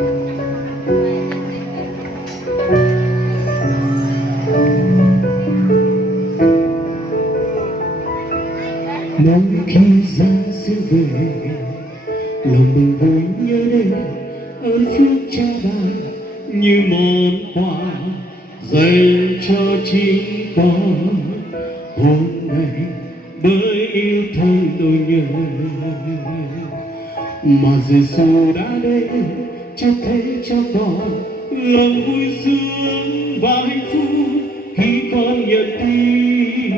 Mỗi khi Giáng sinh về, lòng mình vui nhớ đến ơn phước cha bà như món quà dành cho chính con. Hôm nay bởi yêu thương đôi nhớ mà Giêsu đã đến cho thế cho con lòng vui sướng và hạnh phúc khi con nhận tin.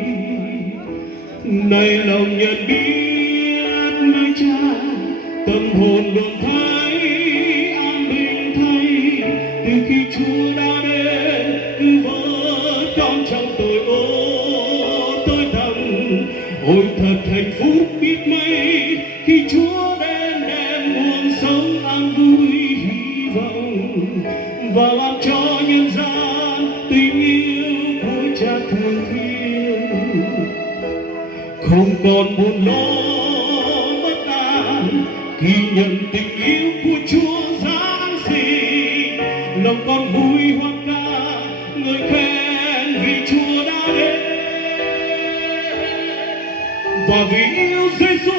Này lòng nhận biết nơi cha, tâm hồn luôn thấy an bình thay từ khi Chúa đã đến cứu vớt con trong tội ô tối thầm. Ôi thật hạnh phúc biết mấy khi Chúa đến đem nguồn sống an vui hy vọng và làm cho nhân gian tình yêu của cha thương thiên. Không còn buồn lo bất an khi nhận tình yêu của Chúa Giáng sinh. Lòng con vui hoa ca ngợi khen vì Chúa đã đến và vì yêu Giêsu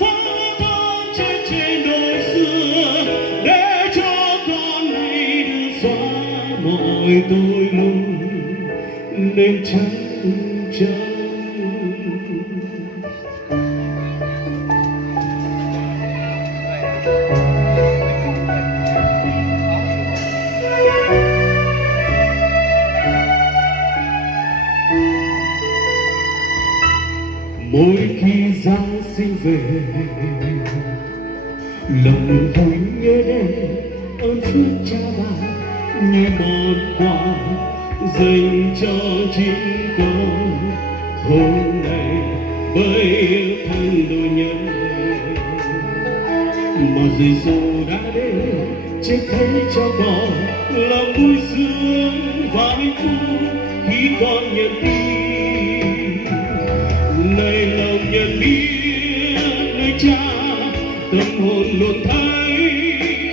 phó thác chết trên đồi xưa để cho con này được xóa mọi tội lỗi nên trắng trắng. Mỗi khi Giáng sinh về, lòng mình vui nhớ đến ơn phước cha bà như món quà dành cho chính con. Hôm nay với yêu thương đôi nhân mà Giêsu đã đến chết thấy cho con lòng vui sướng và hạnh phúc khi con nhận tin. Này lòng nhận biết nơi cha, tâm hồn luôn thấy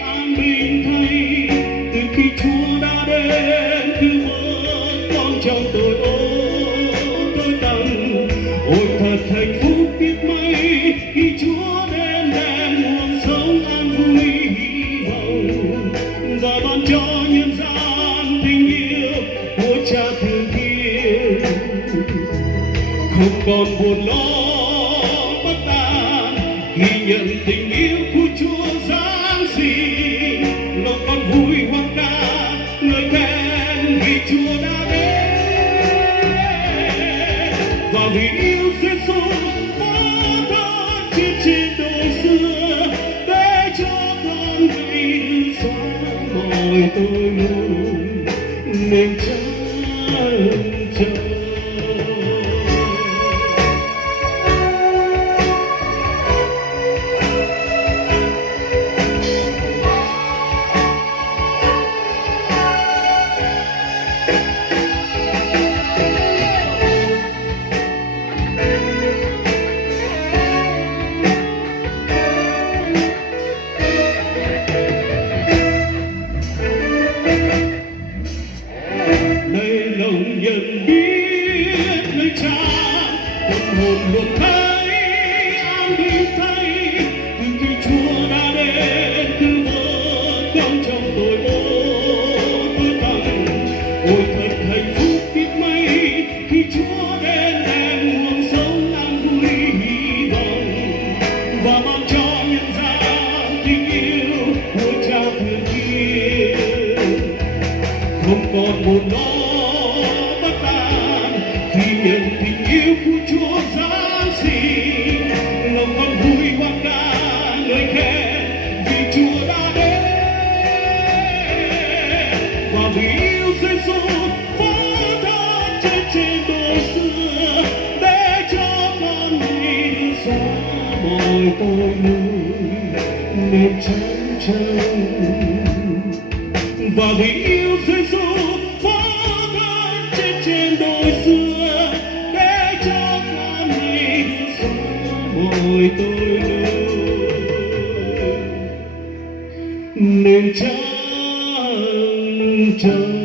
an bình thay từ khi Chúa đã đến cứu vớt con trong tội ô tối tăm. Ôi thật hạnh phúc biết mấy khi Chúa đến đem nguồn sống an vui hy vọng và ban cho nhân gian tình yêu của cha thương thiên. Không còn buồn lo bất an khi nhận tình yêu của Chúa Giáng sinh. Lòng con vui hoa ca ngợi khen vì Chúa đã đến và vì yêu Giêsu phó thác chết trên đồi xưa để cho con này xóa mọi tội lỗi nên trắng trắng. Nhận biết nơi cha, tâm hồn luôn thấy an bình thay từ khi Chúa đã đến cứu vớt con trong tội ô tối tăm. Ôi thật hạnh phúc biết mấy khi Chúa đến đem nguồn sống an vui hy vọng và mang cho nhân gian tình yêu của cha thương thiên. Không còn buồn lo khi nhận tình yêu của Chúa Giáng sinh. Lòng con vui hoa ca ngợi khen vì Chúa đã đến và vì yêu Giêsu phó thác chết trên đồi xưa để cho con này được xóa mọi tội lỗi nên trắng trắng. Và vì yêu Giêsu phó thác chết trên đồi xưa để cho con này được xóa mọi tội lỗi nên chẳng chẳng